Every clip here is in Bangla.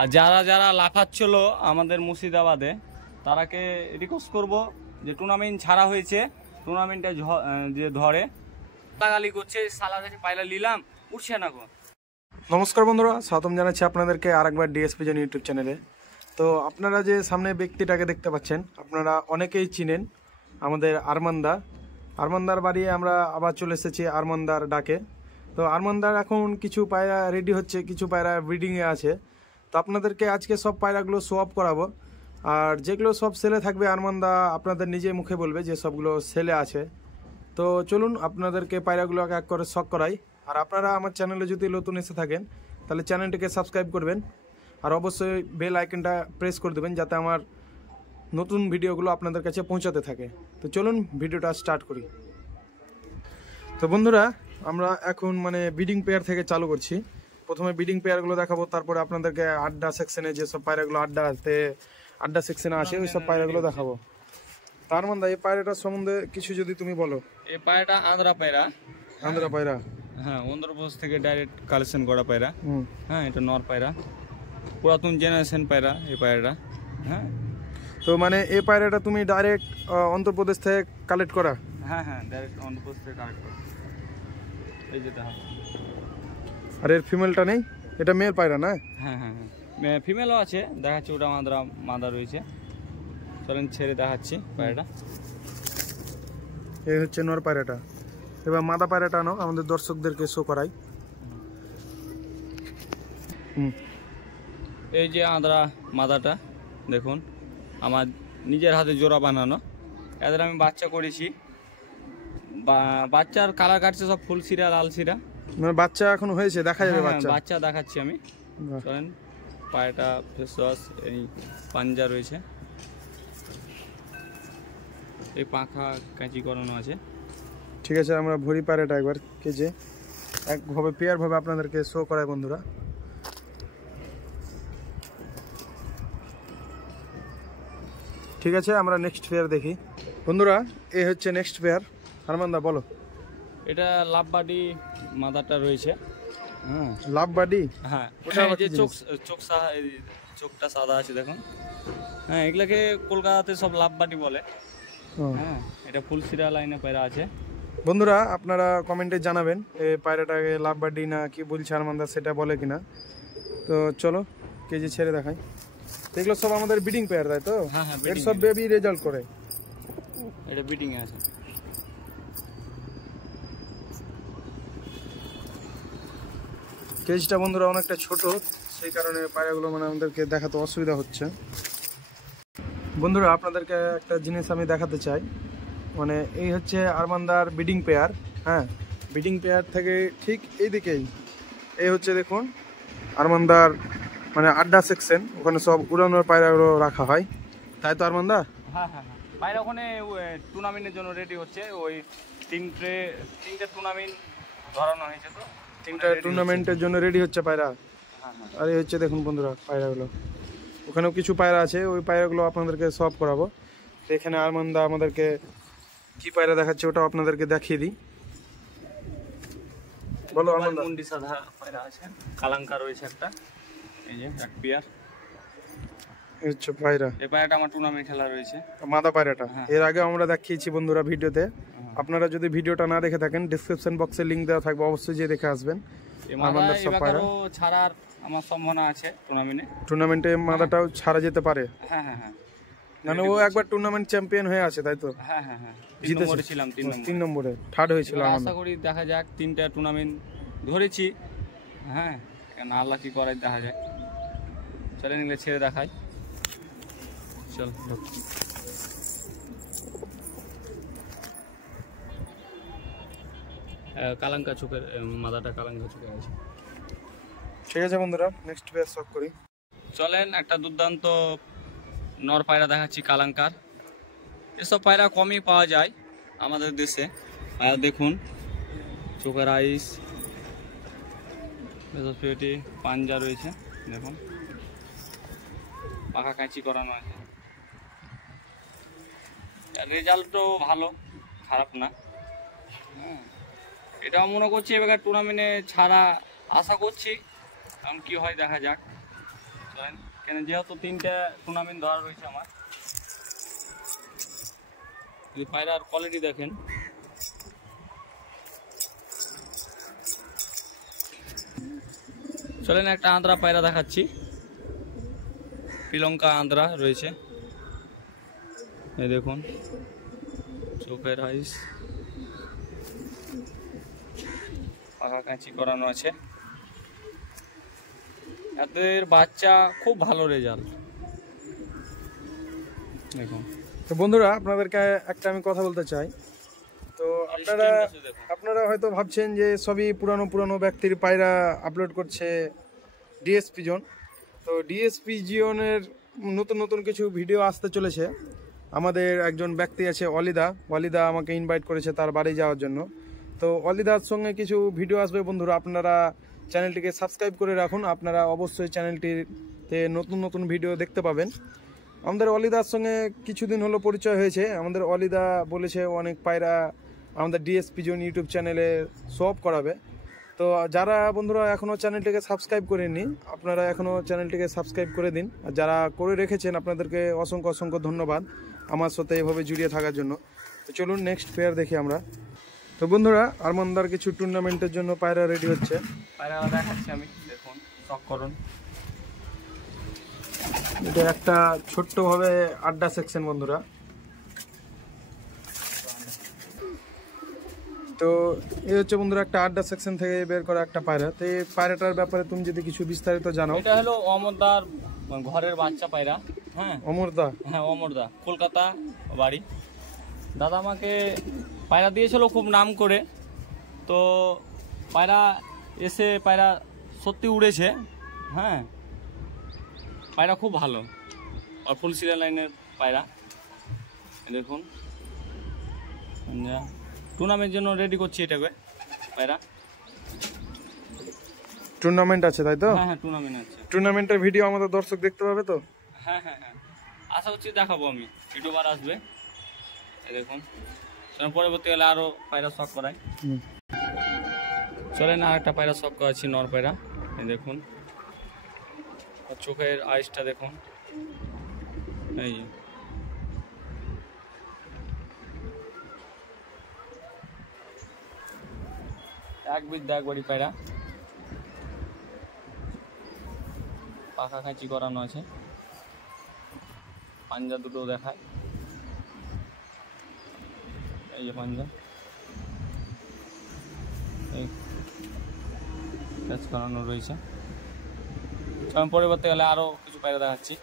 আর যারা যারা লাফাচ্ছিল আমাদের মুর্শিদাবাদে তারাকে রিকোয়েস্ট করব যে টুর্নামেন্ট ছাড়া হয়েছে, টুর্নামেন্টটা যে ধরে গালাগালি করছে, সালা কাছে পায়রা নিলাম উঠছে না গো। নমস্কার বন্ধুরা, স্বাগতম জানাচ্ছি আপনাদেরকে আরেকবার ডিএসপি জন ইউটিউব চ্যানেলে। তো আপনারা যে সামনে ব্যক্তিটাকে দেখতে পাচ্ছেন আপনারা অনেকেই চিনেন, আমাদের আরমানদার বাড়ি আমরা আবার চলে এসেছি আরমানদার ডাকে। তো আরমানদার এখন কিছু পায়রা রেডি হচ্ছে, কিছু পায়রা ব্রিডিংয়ে আছে। তো আপনাদেরকে আজকে সব পায়রাগুলো শো অফ করাবো, আর যেগুলো সব সেলে থাকবে আরমানদা আপনাদের নিজে মুখে বলবে যে সবগুলো সেলে আছে। তো চলুন আপনাদেরকে পায়রাগুলো এক এক করে শখ করাই। আর আপনারা আমার চ্যানেলে যদি নতুন এসে থাকেন তাহলে চ্যানেলটিকে সাবস্ক্রাইব করবেন, আর অবশ্যই বেল আইকনটা প্রেস করে দেবেন যাতে আমার নতুন ভিডিওগুলো আপনাদের কাছে পৌঁছাতে থাকে। তো চলুন ভিডিওটা স্টার্ট করি। তো বন্ধুরা, আমরা এখন ব্রিডিং পেয়ার থেকে চালু করছি। প্রথমে ব্রিডিং পেয়ারগুলো দেখাবো, তারপরে আপনাদেরকে আড্ডা সেকশনে যেসব পায়রাগুলো আড্ডা সেকশনে আসে ওই সব পায়রাগুলো দেখাবো। তার মানে এই পায়রাটার সম্বন্ধে কিছু যদি তুমি বলো। এই পায়রাটা আন্ধ্রা পায়রা। হ্যাঁ, অন্ধ্রপ্রদেশ থেকে ডাইরেক্ট কালেকশন করা পায়রা। হ্যাঁ, এটা নর পায়রা, পুরাতন জেনারেশন পায়রা এই পায়রাটা। হ্যাঁ, তো এই পায়রাটা তুমি ডাইরেক্ট অন্ধ্রপ্রদেশ থেকে কালেক্ট করা? হ্যাঁ, ডাইরেক্ট অন্ধ্রপ্রদেশ থেকে কালেক্ট করা। এই যেটা আর এর ফিমেলটা নেই, এটা মেল পায়রা না? হ্যাঁ, ফিমেলও আছে, দেখাচ্ছি। ওটা মাদা রয়েছে, চলেন ছেড়ে দেখাচ্ছি পায়রাটা। এই হচ্ছে নর পায়রাটা। এবার মাদা পায়রাটা আনো, আমাদের দর্শকদেরকে শো করাই। এই যে আন্ধ্রা মাদাটা দেখুন, আমার নিজের হাতে জোড়া বানানো। এদের আমি বাচ্চা করেছি, বাচ্চার কালার কাটছে সব ফুল সিরা, লাল সিরা। বাচ্চা এখন হয়েছে, দেখা যাবে বাচ্চা দেখাচ্ছি আমি। চলেন, পায়রাটা ফেস ওয়াশ, এই পাঞ্জা রয়েছে, এই পাখা কাঁচি করানো আছে। ঠিক আছে, আমরা ভরি পায়রাটা একবার কেজে একভাবে পেয়ার ভাবে আপনাদেরকে শো করায় বন্ধুরা। ঠিক আছে, আমরা নেক্সট পেয়ার দেখি বন্ধুরা। এই হচ্ছে নেক্সট পেয়ার। আরমানদা বলো। এটা লাভ বাডি মাদারটা রয়েছে। হ্যাঁ, লাভ বাডি। হ্যাঁ, যে চোখটা সাদা আছে দেখুন। হ্যাঁ, এগুলাকে কলকাতাতে সব লাভ বাডি বলে। হ্যাঁ, এটা ফুল সিরা লাইনে পায়রা আছে। বন্ধুরা আপনারা কমেন্টে জানাবেন এই পায়রাটাকে লাভ বাডি না কি বলছে আরমানদা, সেটা বলে কিনা। তো চলো কেজি ছেড়ে দেখাই। এগুলো সব আমাদের ব্রিডিং পেয়ার, তাই তো? হ্যাঁ, এর সব বেবি রেজাল্ট করে। এটা ব্রিডিং এ আছে। কেজটা বন্ধুরা অনেকটা ছোট, সেই কারণে পায়রাগুলো আমাদেরকে দেখাতে অসুবিধা হচ্ছে। বন্ধুরা আপনাদেরকে একটা জিনিস আমি দেখাতে চাই, এই হচ্ছে আরমানদার ব্রিডিং পেয়ার। হ্যাঁ, ব্রিডিং পেয়ার থেকে ঠিক এইদিকেই এই হচ্ছে দেখুন আরমানদার আড্ডা সেকশন, ওখানে সব উড়ানোর পায়রাগুলো রাখা হয়, তাই তো আরমানদা? হ্যাঁ, পায়রা ওখানে টুর্নামেন্টের জন্য রেডি হচ্ছে। ওই তিনটে টুর্নামেন্ট ধরানো হয়েছে, তো তিনটা টুর্নামেন্টের জন্য রেডি হচ্ছে পায়রা। আর এই হচ্ছে দেখুন বন্ধুরা পায়রাগুলো, ওখানেও কিছু পায়রা আছে, ওই পায়রাগুলো আপনাদেরকে সব করাবো। তো এখানে আরমানদা আমাদেরকে কি পায়রা দেখাচ্ছে ওটা আপনাদেরকে দেখিয়ে দিই। বলো আরমানদা। মুন্ডি সাদা পায়রা আছে, কালাঙ্কা রয়েছে একটা, এই যে এক পেয়ার। এই হচ্ছে পায়রা। এই পায়রাটা আমার টুর্নামেন্ট খেলা রয়েছে, মাদা পায়রাটা। এর আগে আমরা দেখিয়েছি বন্ধুরা ভিডিওতে। আপনারা যদি ভিডিওটা না দেখে থাকেন ডেসক্রিপশন বক্সে লিংক দেওয়া থাকবে, অবশ্যই যে দেখে আসবেন। আমাদের সব পায়রা ছাড়ার আমার সম্ভাবনা আছে টুর্নামেন্টে মাদাটাও ছাড়া যেতে পারে। হ্যাঁ, ও একবার টুর্নামেন্ট চ্যাম্পিয়ন হয়ে আছে, তাই তো? হ্যাঁ, জিতেছিলাম 3 নম্বরে থার্ড হয়েছিল। আশা করি দেখা যাক, 3টা টুর্নামেন্ট ধরেছি। হ্যাঁ, কেন আল্লাহ কি করাই দেখা যায়। চলে নিলে ছেড়ে দেখাই। চল, কালাঙ্কা চোখের মাদাটা কালাঙ্কা চোখে আছে। ঠিক আছে বন্ধুরা, নেক্সট পেয়ার শক করি। চলেন, একটা দুর্দান্ত নর পায়রা দেখাচ্ছি কালাঙ্কার। এসব পায়রা কমই পাওয়া যায় আমাদের দেশে। আর দেখুন চোখের আইস, পেটি পাঞ্জা রয়েছে, দেখুন পাখা কাঁচি করানো আছে। রেজাল্টও ভালো, খারাপ না। হ্যাঁ, এটাও মনে করছি এবার টুর্নামেন্টে ছাড়া আশা করছি, কারণ কি হয় দেখা যাক। কেন যেহেতু 3টা টুর্নামেন্ট ধরা রয়েছে আমার, যদি পায়রার কোয়ালিটি দেখেন, চলেন একটা আন্দ্রা পায়রা দেখাচ্ছি। শ্রীলঙ্কা আন্দ্রা রয়েছে, এই দেখুন চোখের হাইস, পাখা কাঁচি করানো আছে। এদের বাচ্চা খুব ভালো রেজাল্ট দেখুন। তো বন্ধুরা আপনাদেরকে একটা আমি কথা বলতে চাই। তো আপনারা হয়তো ভাবছেন যে সবই পুরানো ব্যক্তির পায়রা আপলোড করছে ডিএসপি জোন। তো ডিএসপি জিওনের নতুন কিছু ভিডিও আসতে চলেছে। আমাদের একজন ব্যক্তি আছে ওয়ালিদা আমাকে ইনভাইট করেছে তার বাড়ি যাওয়ার জন্য। তো ওয়ালিদার সঙ্গে কিছু ভিডিও আসবে বন্ধুরা, আপনারা চ্যানেলটিকে সাবস্ক্রাইব করে রাখুন। আপনারা অবশ্যই চ্যানেলটিতে নতুন ভিডিও দেখতে পাবেন। আমাদের ওয়ালিদার সঙ্গে কিছুদিন হলো পরিচয় হয়েছে। আমাদের ওয়ালিদা বলেছে অনেক পায়রা আমাদের ডিএসপি জোন ইউটিউব চ্যানেলে শো অফ করাবে। তো যারা বন্ধুরা এখনও চ্যানেলটিকে সাবস্ক্রাইব করেননি, আপনারা এখনও চ্যানেলটিকে সাবস্ক্রাইব করে দিন। আর যারা করে রেখেছেন আপনাদেরকে অসংখ্য ধন্যবাদ আমার সাথে এভাবে জুড়িয়ে থাকার জন্য। তো চলুন নেক্সট পেয়ার দেখি আমরা। তো বন্ধুরা আরমানদার কিছু টুর্নামেন্টের জন্য পায়রা রেডি হচ্ছে। পায়রা দেখাচ্ছি আমি, দেখুন শখ করুন। এটা একটা ছোট্টভাবে আড্ডা সেকশন বন্ধুরা। তো এই হচ্ছে বন্ধুরা একটা আড্ডা সেকশন থেকে বের করা একটা পায়রা। তো এই পায়রাটার ব্যাপারে তুমি যদি কিছু বিস্তারিত জানাও। এটা হলো অমরদার ঘরের বাচ্চা পায়রা। হ্যাঁ অমরদা কলকাতা বাড়ি। দাদা আমাকে পায়রা দিয়েছিল খুব নাম করে। তো পায়রা সত্যি উড়েছে। হ্যাঁ পায়রা খুব ভালো, আর ফুল সিরিয়াল লাইনের পায়রা। দেখুন টুর্নামেন্টের জন্য রেডি করছি এটাকে পায়রা। টুর্নামেন্ট আছে তাই তো? হ্যাঁ টুর্নামেন্ট আছে। টুর্নামেন্টের ভিডিও আমাদের দর্শক দেখতে পাবে তো? হ্যাঁ আশা করছি দেখাবো, আমি ইউটিউবার আসবে। দেখুন পরবর্তীকালে আরো পায়রা শখ করাই। চলেন আর একটা পায়রা শখ করাচ্ছি, নর পায়রা। দেখুন চোখের আইসটা দেখুন, এই একবারই পায়রা, পাখা কাঁচি করানো আছে। পাঞ্জা দুটো দেখায়, এই যে পাঞ্জা, এই কাজ করানো রয়েছে। আমি পরবর্তীকালে আরো কিছু পায়রা দেখাচ্ছি।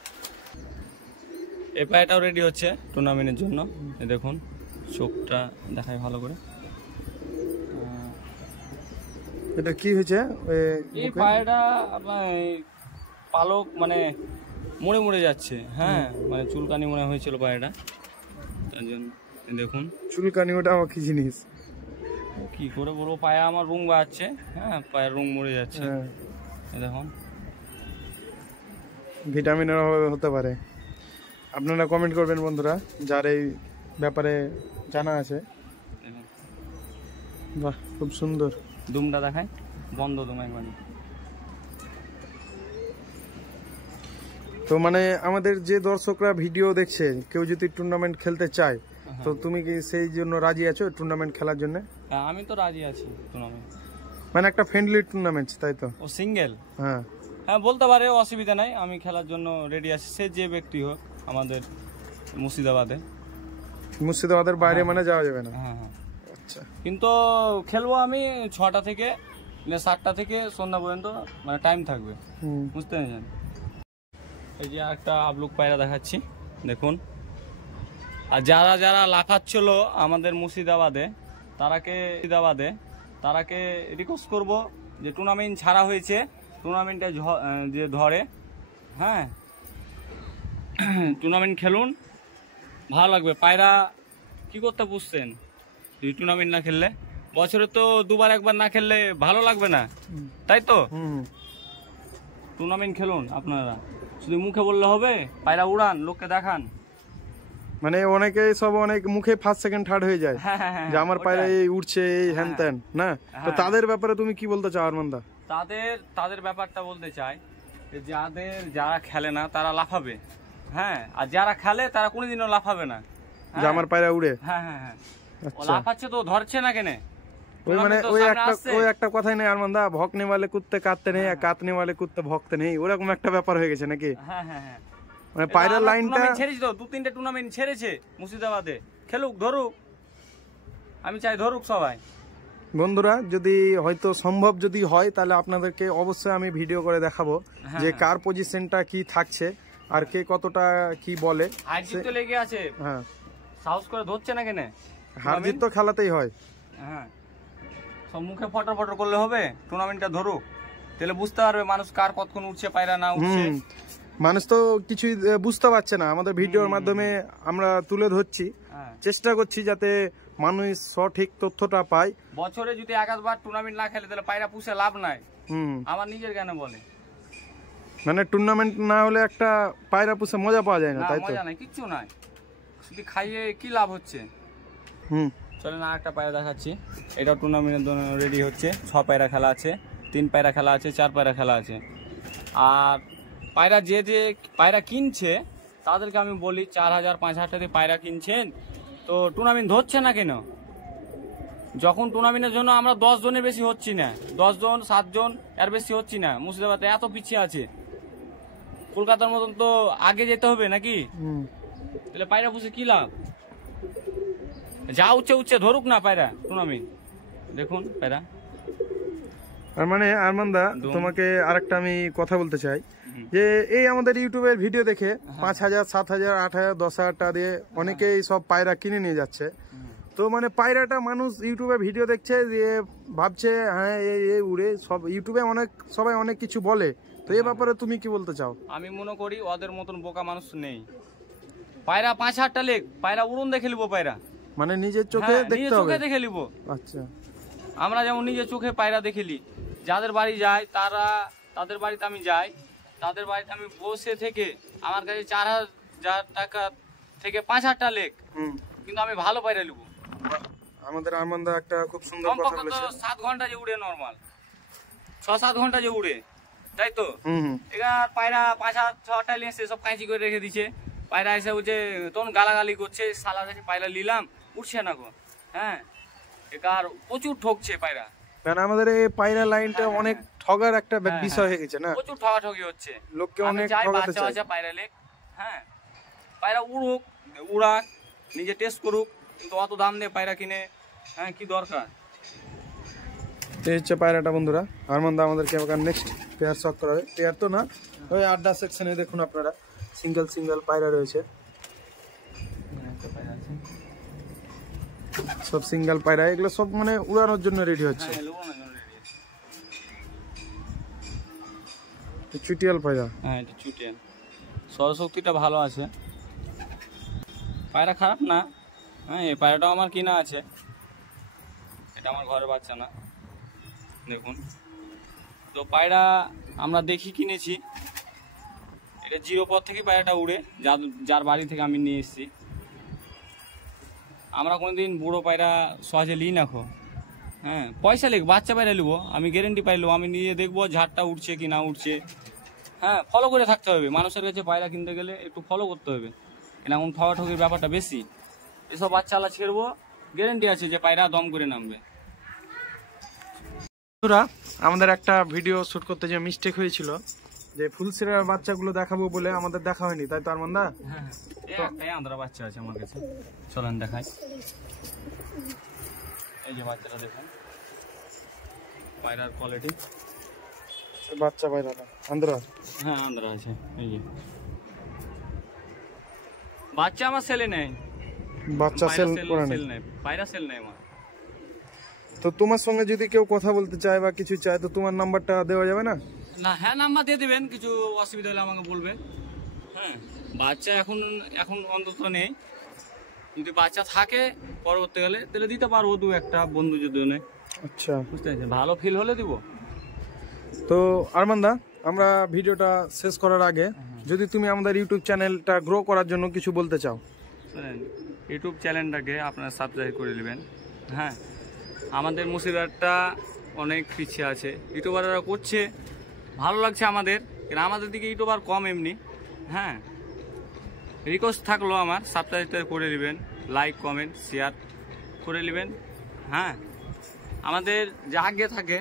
এই পায়রাটাও রেডি হচ্ছে টুর্নামেন্টের জন্য। দেখুন চোখটা দেখায় ভালো করে। এটা কি হয়েছে? এই পায়রাটা আপনার পালক মানে মরে যাচ্ছে। হ্যাঁ মানে চুলকানি মনে হয়েছিল পায়রাটা, তার জন্য। দেখুন চুলকানি, ওটা আমার কি জিনিস কি করে বলবো, পায়ে আমার রুং বাড়ছে। হ্যাঁ পায়ের রুং মরে যাচ্ছে। দেখুন ভিটামিনের অভাবে হতে পারে। আপনারা কমেন্ট করবেন বন্ধুরা যার এই ব্যাপারে জানা আছে। বাহ খুব সুন্দর। দুমটা দেখায়, বন্ধ দুম একবারই। তো মানে আমাদের যে দর্শকরা ভিডিও দেখছে, কেউ যদি টুর্নামেন্ট খেলতে চায়, তো তুমি কি সেই জন্য রাজি আছো টুর্নামেন্ট খেলার জন্য? আমি তো রাজি আছি টুর্নামেন্ট, মানে একটা ফ্রেন্ডলি টুর্নামেন্ট তাই তো? ও সিঙ্গেল? হ্যাঁ বলতে পারে, অসুবিধা নাই, আমি খেলার জন্য রেডি আছি। সে যে ব্যক্তি হোক আমাদের মুর্শিদাবাদের বাইরে মানে যাওয়া যাবে না? হ্যাঁ আচ্ছা। কিন্তু খেলবো আমি 6টা থেকে 7টা থেকে সন্ধ্যা পর্যন্ত, মানে টাইম থাকবে, বুঝতে পেরেছেন? এই যে একটা আবলুক পায়রা দেখাচ্ছি, দেখুন। আর যারা লাফাচ্ছিল আমাদের মুর্শিদাবাদে, তারাকে রিকোয়েস্ট করব যে টুর্নামেন্ট ছাড়া হয়েছে, টুর্নামেন্টে যে ধরে, হ্যাঁ টুর্নামেন্ট খেলুন, ভালো লাগবে। পায়রা কি করতে বুঝছেন, টুর্নামেন্ট না খেললে, বছরে তো দুবার একবার না খেললে ভালো লাগবে না, তাই তো? টুর্নামেন্ট খেলুন আপনারা, শুধু মুখে বললে হবে? পায়রা উড়ান, লোককে দেখান। মানে অনেকে অনেক মুখে ফার্স্ট সেকেন্ড থার্ড হয়ে যায় যে আমার পায়রা এই উঠছে, এই হ্যান ত্যান না। তো তাদের ব্যাপারে তুমি কি বলতে চাও আরমানদা? তাদের ব্যাপারটা বলতে চাই যারা খেলে না তারা লাফাবে, হ্যাঁ, আর যারা খেলে তারা কোনোদিনও লাফাবে না। যে আমার পায়রা উড়ে, হ্যাঁ হ্যাঁ হ্যাঁ, ও আচ্ছা। লাফাচ্ছে তো ধরছে না কেন? ওই মানে ওই একটা কথাই নেই আরমানদা, ভক্তনে वाले কুত্তে কাটতে নেই আর কাটনে वाले কুত্তে ভক্ত নেই, ওরকম একটা ব্যাপার হয়ে গেছে নাকি? হ্যাঁ হ্যাঁ হ্যাঁ, মানে পায়রার লাইনটা ছেড়েছি তো, 2-3টে টুর্নামেন্ট ছেড়েছে মুর্শিদাবাদে, খেলুক ধরুক, আমি চাই ধরুক সবাই। বন্ধুরা যদি হয়তো সম্ভব যদি হয় তাহলে আপনাদেরকে অবশ্যই আমি ভিডিও করে দেখাবো যে কার পজিশনটা কি থাকছে আর কে কতটা কি বলে। হার জিত তো লেগে আছে, হ্যাঁ, সাহস করে ধরছে না কেন? হার জিত তো খেলাতেই হয়। হ্যাঁ, সব মুখে ফটর ফটর করলে হবে? টুর্নামেন্টটা ধরুক, তাহলে বুঝতে পারবে মানুষ কার কতক্ষণ উঠছে পায়রা না উঠছে। মানুষ তো কিছুই বুঝতে পারছে না, আমাদের ভিডিওর মাধ্যমে আমরা তুলে ধরছি, চেষ্টা করছি যাতে মানুষ সঠিক তথ্যটা পায়। বছরে যদি একবার টুর্নামেন্ট না খেলে তাহলে পায়রা পুষে লাভ নাই, আমার নিজের জ্ঞানে বলে। মানে টুর্নামেন্ট না হলে একটা পায়রা পুষে মজা পাওয়া যায় না, তাই তো? মজা নাই, কিচ্ছু নাই, শুধু খাইয়ে কি লাভ হচ্ছে? চলে না, একটা পায়রা দেখাচ্ছি, এটা টুর্নামেন্টের জন্য রেডি হচ্ছে। 6 পায়রা খেলা আছে, 3 পায়রা খেলা আছে, 4 পায়রা খেলা আছে। আর পায়রা যে পায়রা কিনছে তাদেরকে আমি বলি 4,000-5,000 টাকা দিয়ে পায়রা কিনছেন তো টুর্নামেন্ট ধরছে না কেন? যখন টুর্নামেন্টের জন্য আমরা 10 জনের বেশি হচ্ছি না, 10 জন 7 জন এর বেশি হচ্ছি না, মুর্শিদাবাদে এত পিছিয়ে আছে। কলকাতার মতন তো আগে যেতে হবে নাকি? তাহলে পায়রা পুষে কি লাভ? যা উচ্চে ধরুক না পায়রা টুর্নামেন্ট, দেখুন পায়রা। আর মানে আরমানদা তোমাকে আরেকটা আমি কথা বলতে চাই যে এই আমাদের ইউটিউবের ভিডিও দেখে 5,000, 7,000, 8,000, 10,000 টাকা দিয়ে অনেকেই সব পায়রা কিনে নিয়ে যাচ্ছে। তো মানে পায়রাটা মানুষ ইউটিউবে ভিডিও দেখছে দিয়ে ভাবছে হ্যাঁ এই উড়ে, সব ইউটিউবে সবাই অনেক কিছু বলে, তো এই ব্যাপারে তুমি কি বলতে চাও? আমি মনে করি ওদের মতন বোকা মানুষ নেই। পায়রা 5,000 লেখ, পায়রা উড়ুন দেখে নিবো পায়রা, মানে নিজের চোখে দেখতে হবে, চোখে দেখে নিবো। আচ্ছা, আমরা যেমন নিজের চোখে পায়রা দেখেলি, যাদের বাড়ি যাই তাদের বাড়িতে আমি যাই, তাদের বাড়িতে আমি বসে থেকে আমার কাছে 4,000 টাকা থেকে 5,000 টাকা লেখ, কিন্তু আমি ভালো পায়রা নিবো। আমাদের আরমানদা একটা খুব সুন্দর কথা বলেছে, 7 ঘন্টা যে উড়ে নরমাল, 6-7 ঘন্টা যে উড়ে, তাই তো? এবার পায়রা 5,000-6,000 টাকা নিয়ে সব কাঁচি করে রেখে দিচ্ছে। পায়রা এসে উঠে তখন গালাগালি করছে, সালা কাছে পায়রা নিলাম উঠছে না গো। হ্যাঁ, এবার প্রচুর ঠকছে পায়রা। কারণ আমাদের এই পায়রা লাইনটা অনেক ঠগার একটা বিষয় হয়ে গেছে না, প্রচুর ঠগাঠগি হচ্ছে, লোককে অনেক ঠকাতে চায়। পায়রা লেখ, হ্যাঁ, পায়রা উড়াক, নিজে টেস্ট করুক, কিন্তু অত দাম দিয়ে পায়রা কিনে হ্যাঁ কি দরকার? এই হচ্ছে পায়রাটা বন্ধুরা, আরমানদা আমাদেরকে এবার নেক্সট পেয়ার শট করা হবে। পেয়ার তো না, ওই আড্ডা সেকশনে দেখুন আপনারা সিঙ্গেল পায়রা রয়েছে, সব সিঙ্গেল পায়রা, এগুলো সব মানে উড়ানোর জন্য রেডি হচ্ছে। চুটিয়াল পায়রা, হ্যাঁ এটা চুটিয়াল, সরশক্তিটা ভালো আছে, পায়রা খারাপ না। হ্যাঁ, এই পায়রাটাও আমার কিনা আছে, এটা আমার ঘরের বাচ্চা না, দেখুন তো। পায়রা আমরা দেখি কিনেছি, এটা 0 পর থেকে পায়রাটা উড়ে, যার বাড়ি থেকে আমি নিয়ে এসেছি। আমরা কোনোদিন বুড়ো পায়রা সহজে নিই না খো, হ্যাঁ, পয়সা লেখ বাচ্চা পায়রা নেবো, আমি গ্যারেন্টি পাইলেও আমি নিয়ে দেখবো ঝাড়টা উঠছে কি না উঠছে। হ্যাঁ, ফলো করে থাকতে হবে, মানুষের কাছে পায়রা কিনতে গেলে একটু ফলো করতে হবে, এরকম ঠগাঠগির ব্যাপারটা বেশি। এসব বাচ্চালা ছেড়বো, গ্যারেন্টি আছে যে পায়রা দম করে নামবে। আমাদের একটা ভিডিও শুট করতে যে মিস্টেক হয়েছিল, যে ফুলসিরার বাচ্চাগুলো দেখাবো বলে আমাদের দেখা হয়নি, তাই তো আরমানদা? হ্যাঁ, আন্দ্রা বাচ্চা আছে আমার কাছে, চলেন দেখাই। এই যে বাচ্চাটা দেখুন, পায়রার কোয়ালিটি, বাচ্চা পায়রাটা আন্দ্রা, হ্যাঁ আন্দ্রা আছে। এই যে বাচ্চা আমার সেলে নেই, বাচ্চা সেল করে নেই, পায়রা সেল নেই আমার। তো তোমার সঙ্গে যদি কেউ কথা বলতে চায় বা কিছু চায় তো তোমার নাম্বারটা দেওয়া যাবে না? না, হ্যাঁ নাম্বার দিয়ে দিবেন, কিছু অসুবিধা হলে আমাকে বলবে। হ্যাঁ, বাচ্চা এখন অন্তত নেই, যদি বাচ্চা থাকে পরবর্তীকালে তাহলে দিতে পারবো 2-1টা বন্ধু যদি নেই। আচ্ছা, বুঝতে পারছেন, ভালো ফিল হলে দিব। তো আরমানদা আমরা ভিডিওটা শেষ করার আগে যদি তুমি আমাদের ইউটিউব চ্যানেলটা গ্রো করার জন্য কিছু বলতে চাও। ইউটিউব চ্যানেলটাকে আপনারা সাবস্ক্রাইব করে নেবেন। হ্যাঁ, আমাদের মুর্শিদাবাদটা অনেক পিছিয়ে আছে, ইউটিউবাররা করছে, ভালো লাগছে আমাদের। কিন্তু আমাদের দিকে ইউটিউবার কম এমনি। হ্যাঁ, রিকোয়েস্ট থাকলো আমার, সাবস্ক্রাইব করে নেবেন, লাইক কমেন্ট শেয়ার করে নেবেন। হ্যাঁ, আমাদের যে আগে থাকে,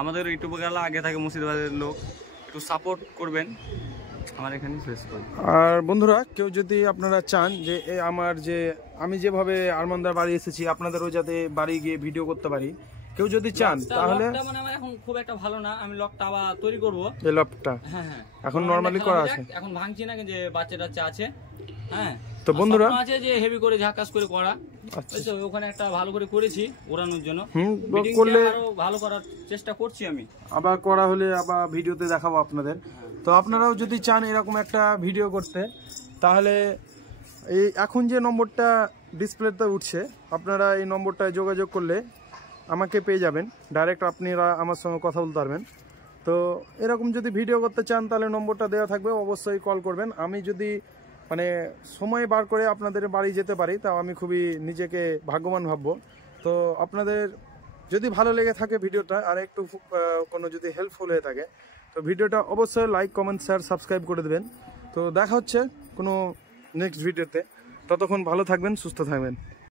আমাদের ইউটিউবার আগে থাকে মুর্শিদাবাদের লোক, একটু সাপোর্ট করবেন। আমার এখানে শেষ করি। আর বন্ধুরা, কেউ যদি আপনারা চান যে আমার যে আমি যেভাবে আরমানদার বাড়ি এসেছি আপনাদেরও যাতে বাড়ি গিয়ে ভিডিও করতে পারি, কেউ যদি চান তাহলে মানে আমার এখন খুব একটা ভালো না, আমি লকটা আবার তৈরি করবো। এই লকটা হ্যাঁ হ্যাঁ, এখন নরমালি করা আছে, এখন ভাঙছি না, যে বাচ্চা টাচ্চা আছে। হ্যাঁ, তো বন্ধুরা আছে যে হেভি করে ঝাকাস করে করা। আচ্ছা, ওখানে একটা ভালো করে করেছি ওড়ানোর জন্য, করলে আরো ভালো করার চেষ্টা করছি আমি। আবার করা হলে আবার ভিডিওতে দেখাবো আপনাদের। তো আপনারাও যদি চান এরকম একটা ভিডিও করতে, তাহলে এই এখন যে নম্বরটা ডিসপ্লেতে উঠছে, আপনারা এই নম্বরটায় যোগাযোগ করলে আমাকে পেয়ে যাবেন, ডাইরেক্ট আপনারা আমার সঙ্গে কথা বলতে পারবেন। তো এরকম যদি ভিডিও করতে চান তাহলে নম্বরটা দেওয়া থাকবে, অবশ্যই কল করবেন। আমি যদি মানে সময় বার করে আপনাদের বাড়ি যেতে পারি তাও আমি খুবই নিজেকে ভাগ্যবান ভাববো। তো আপনাদের যদি ভালো লেগে থাকে ভিডিওটা, আর একটু কোনো যদি হেল্পফুল হয়ে থাকে, তো ভিডিওটা অবশ্যই লাইক কমেন্ট শেয়ার সাবস্ক্রাইব করে দেবেন। তো দেখা হচ্ছে কোনো নেক্সট ভিডিওতে, ততক্ষণ ভালো থাকবেন, সুস্থ থাকবেন।